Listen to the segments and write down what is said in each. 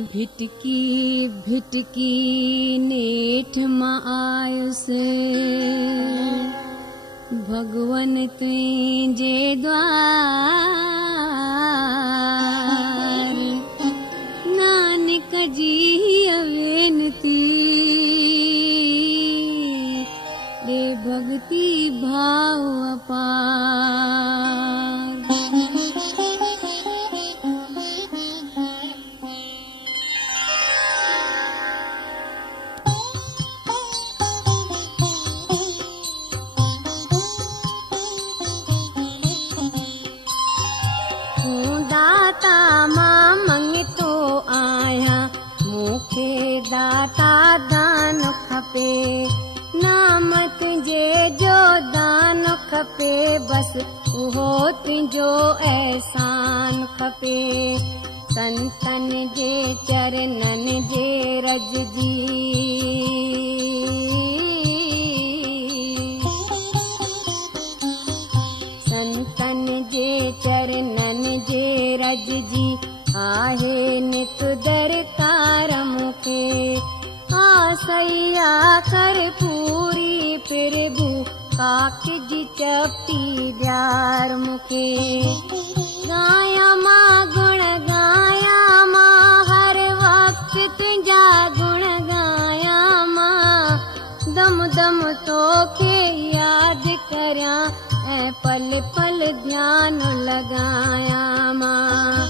भिटकी भिटकी नेठ मां आयुसे भगवन तुझे द्वार नानक जी अवेनती दे भक्ति भाव अपार। दाता मां मंगतो आया मूंखे दाता दान खपे नाम तुंहिंजे जो दान खपे बस उहो तुंहिंजो एहसान खपे संतन जे चरणन जे रज जी संतन जे चरणन जे रज जी आहे नित दरकार मूंखे आसैया कर पूरी प्रभु काक जी चपटी ॾियार मूंखे गाया मां गुण गाया मां हर वक्त तुंहिंजा गुण गाया मां दम दम तोखे यादि करियां ऐं पल पल ध्यान लगाया मां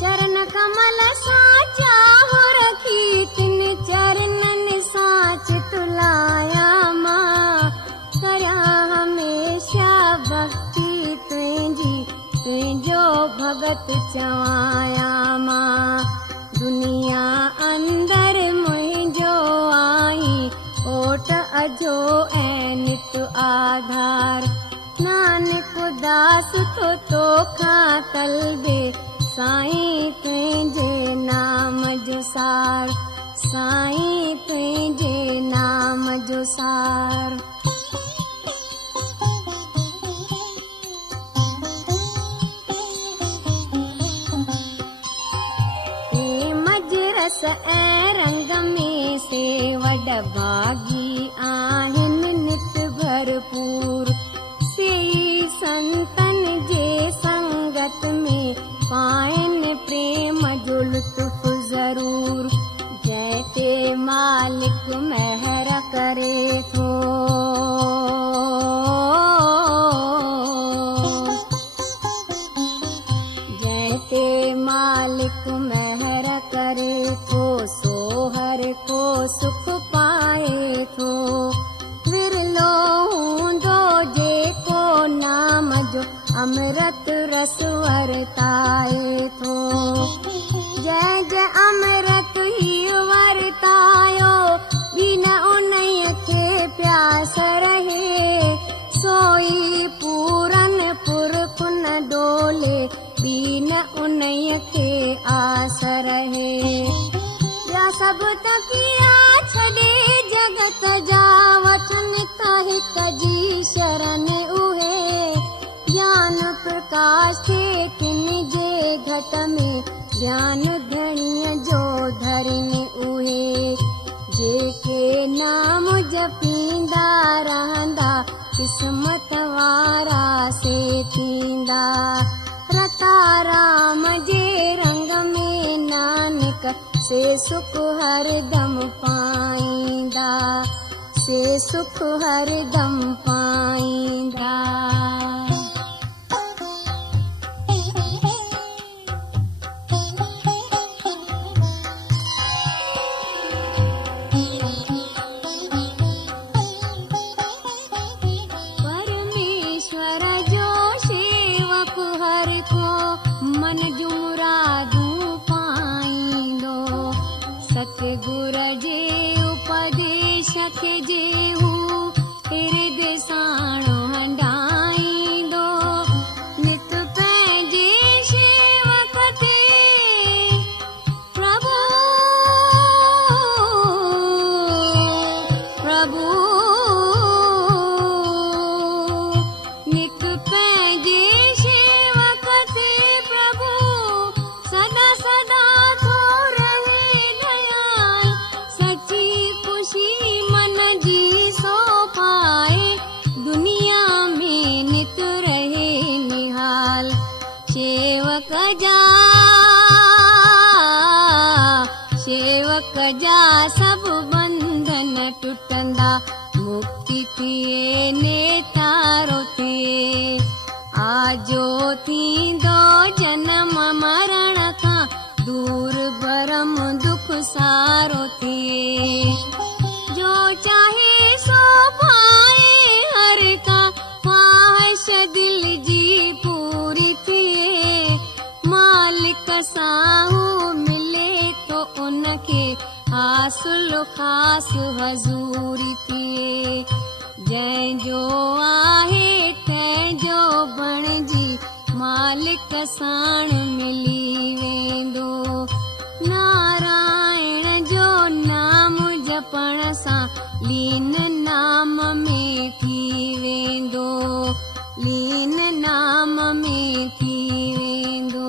चरण कमल सां चाहो रखी किन चरणन सां चितलाया मां करियां हमेशा भक्ति तुंहिंजी तुंहिंजो भगत चवाया मां दुनिया अंदर मुंहिंजो आई ओट अजो ऐं नित आधार नानक दास तो तोखां तलबे साईं तुंहिंजे नाम जो सार साईं तुंहिंजे नाम जो सार। मजरस ऐं रंग में से वॾ भागी आहिनि नित भरपूर से संतन जे संगत में पाइनि प्रेम जो लुत्फ़ ज़रूर जंहिं ते मालिक महर करे थो जंहिं ते मालिक महर करे थो सो हर को सुख पाए थो विरलो हूंदो जेको नाम जो अमृत रस वरताए थो जय जय अमृत ही वरतायो बिन उन्हीअ खे प्यास रहे सोई पूरन पुरख न डोले बिन उन्हीअ खे आस रहे या सब तकिया छॾे जगत जा वठनि त हिक जी शरण उहे ज्ञान प्रकाश थे किन जे घट में ज्ञान धणीअ जो धरनि उहे जेके नाम जपींदा रहंदा किस्मत वारा से थींदा रता राम जे रंग में नानक से सुख हरदम पाईंदा से सुख हरदम पाईंदा। सतगुर जे उपदेश खे जेहू हृदय साणो हंडाईंदो नित पंहिंजे सेवक खे प्रभु प्रभु नित पंहिंजे सेवक खे प्रभु सदा सदा थो रहे शेवक जा सब बंधन टुटंदा मुक्ति थिए नेतारो थिए आजो थींदो जन्म मरण खां दूर भरम दुख सारो थिए जो चाहे सो पाए हर का ख्वाहिश दिल जी पूरी थिए मालिक साहू मिले तो उनके हासिल ख़ास हज़ूरी थिए जंहिंजो आहे तंहिंजो बणिजी मालिक साण मिली वेंदो नारायण जो नाम जपण सां लीन नाम में थी वेंदो लीन नाम में थी वेंदो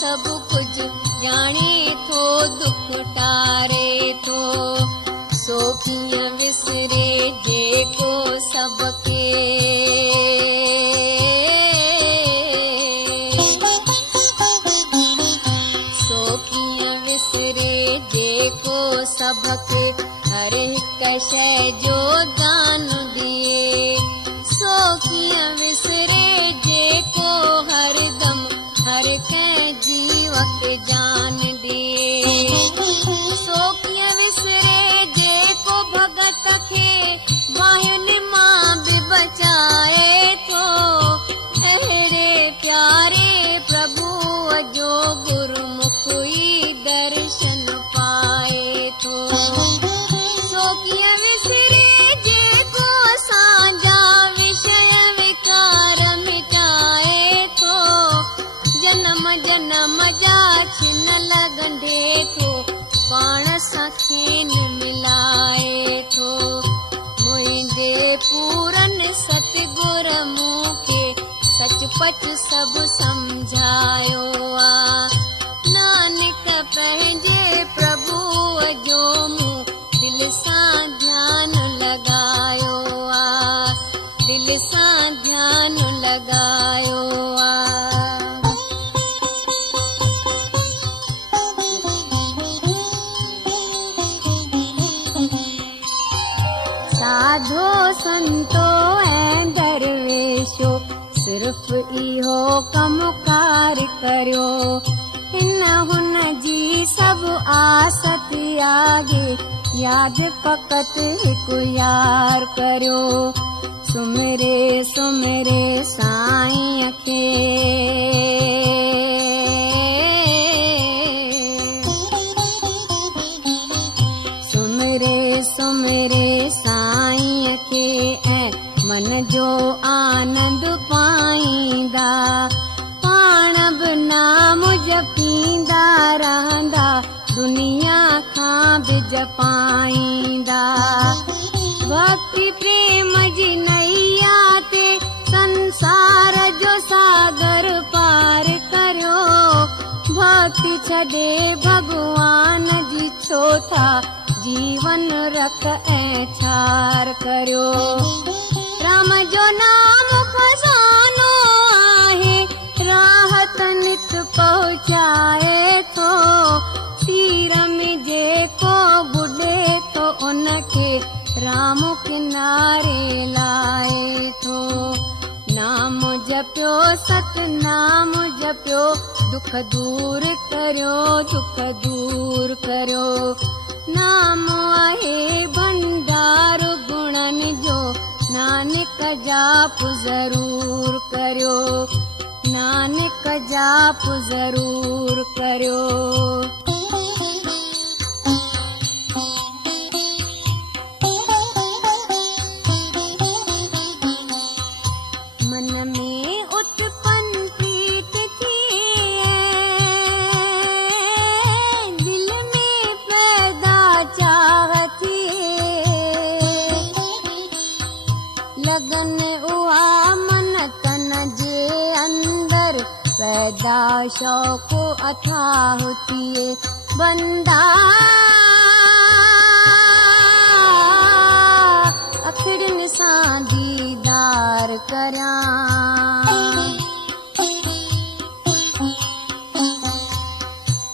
सब कुछ जाने थो दुख टारे थो सो कीअं विसरे जेको सबके सो कीअं विसरे जेको सबके हर हिक शइ जो दान ॾिए सो कीअं विसरे जेको हरदम हर कंहिं जीवक जान ॾिए सो कीअं विसरे जेको भगत खे बाहियुनि मां बि बचाए थो अहिड़े प्यारे प्रभुअ जो गुरमुख ई दर्शन पाए थो सो कीअं विसरे जेको असांजा विषय विकार मिटाए थो जन्म जन्म जा छिन लॻंदे थो पाण सां खेन मिलाए थो मुंहिंजे पूरन सतगुर मूंखे सचपच सभु सम्झायो आ नानक पंहिंजे प्रभुअ जो मूं दिल सां ध्यानु लॻायो आ दिल सां ध्यानु लॻायो आ साधो संतो ऐं दरवेशो सिर्फ़ इहो कमुकार करियो हिन हुन जी सभु आस त्यागे यादि फ़क़त हिकु यार करियो सुमिरे सुमिरे साईं खे सुमिरे साईं खे ऐं मन जो आनंद पाईंदा पाण बि नाम जपींदा रहंदा दुनिया खां बि जपाईंदा भक्ति प्रेम जी नैया ते संसार जो सागर पार करियो भक्ति छॾे भगवान जी छो था जीवन रख ऐं छार करियो राम जो नाम खज़ानो आहे राहत नित पहुचाए थो सीर में जेको बुॾे थो उनखे राम किनारे लाए थो नाम जपियो सतनाम जपियो दुख दूर करियो नाम आहे भंडार गुणनि जो नानक जाप ज़रूर करियो नानक जाप ज़रूर करियो मन में उत्पन्न प्रीत थी दिल में पैदा चाहत मगन उहा मन तन जे अंदर पैदा शौक़ अथाह थिए बंदा अखिड़ियुनि सां दीदार करियां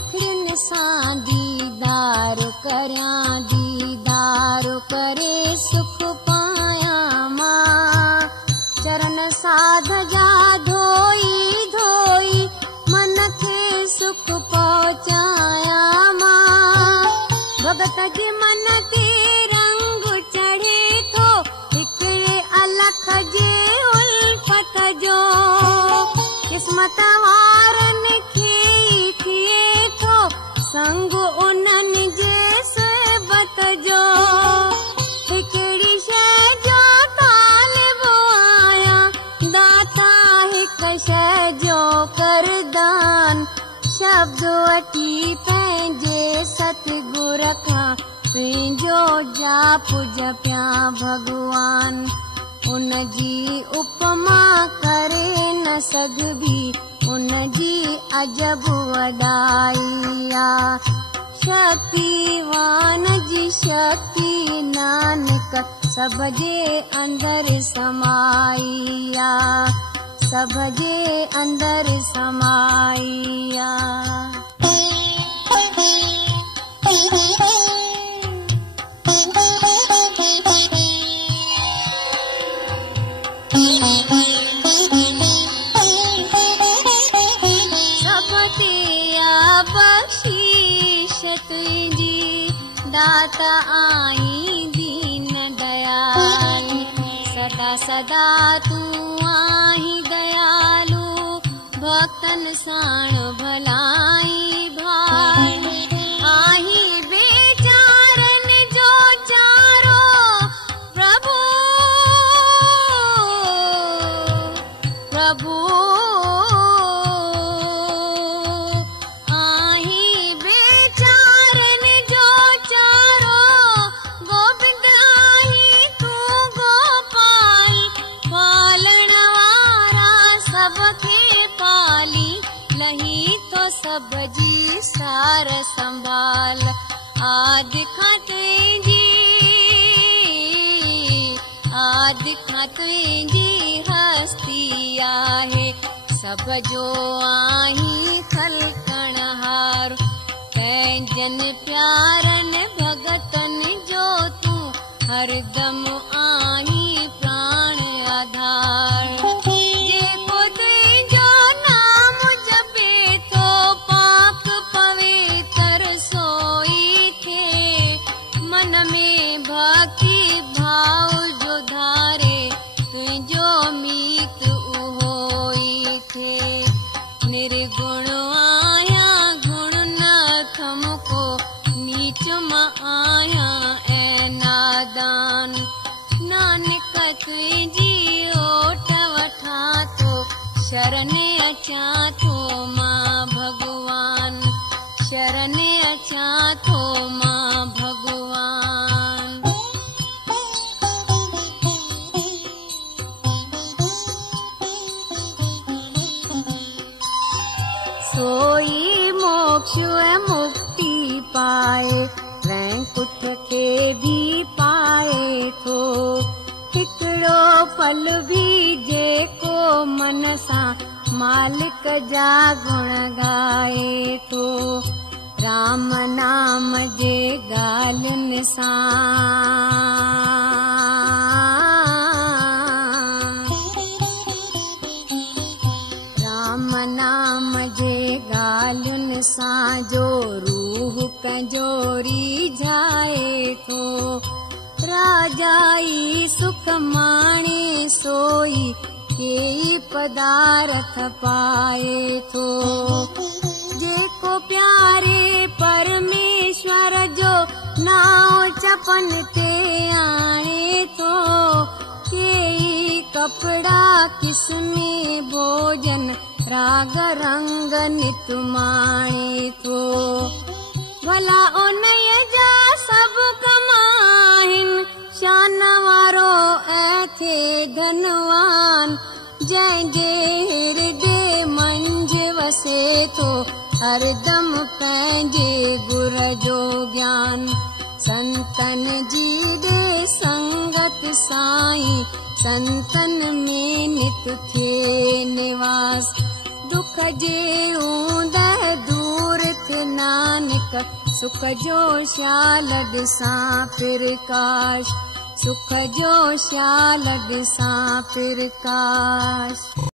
अखिड़ियुनि सां दीदार करियां दीदार करे सुख पायां मां चरण साध जा धोई धोई मन खे सुख पहुचायां मां भगत जे मन ते रंग चढ़े थो हिकिड़े अलख जे उल्फत जो किस्मत वारनि खे थिए थो संग उन्हनि जे सोहबत जो हिकिड़ी शइ जो तालिब आहियां दाता हिकु शइ जो करदान शब्द वठी पंहिंजे सतगुर खां तुंहिंजो जाप जपिया भगवान उन जी उपमा करे न सघबी उन जी अजब वॾाई आहे शक्तिवान जी शक्ति नानक सभ जे अंदरि समाई आहे सभ जे अंदरि समाई आहे दाता आई दीन दयालु सदा सदा तूं आहीं दयालु भक्तन साण भलाई भाल आहीं बेचारन जो चारो प्रभु प्रभु सब जी सार संभाल आदि खां तुंहिंजी हस्ती आहे सब जो आहीं खलकण हार पंहिंजनि प्यारनि भगतन जो तूं हरदम आहीं प्राण आधार जेको तुंहिंजो नाम जपे थो पाक पवित्र सोई थे मन में भक्ति भाव जो धारे तुंहिंजो मीत उहो ई थे निर्गुण आहियां गुण न थमको नीच मां आहियां ऐं नादान नानक तुंहिंजी ओट वठां थो शरण अचां थो मां भगवान शरण अचां थो मां भगवान सोई मोक्ष मुक्ति पाए वैकुंठ खे भी पाए थो हिकिड़ो फल भी जेको मन सां मालिक जा गुण गाए थो राम नाम जे ॻाल्हियुनि सां राम नाम जे ॻाल्हियुनि सां जो रूह कंजोरी जाए थो राजाई सुख माणे सोई केई पदार्थ पाए थो जेको प्यारे परमेश्वर जो नाव चपन ते आणे थो केई कपड़ा किस्मे भोजन राग रंग नित माणे थो भला उन्हीअ जा सभु कम आहिनि शान वारो ऐं थे धनवान, जंहिंजे हृदय मंझ वसे थो हरदम पंहिंजे गुर जो ज्ञान। संतन जी ॾे संगत साईं, संतन में नित थिए निवास। दुख जे ऊंदह दूर थिए नानक, सुख जो शाल ॾिसां प्रकाश, सुख जो शाल ॾिसां प्रकाश।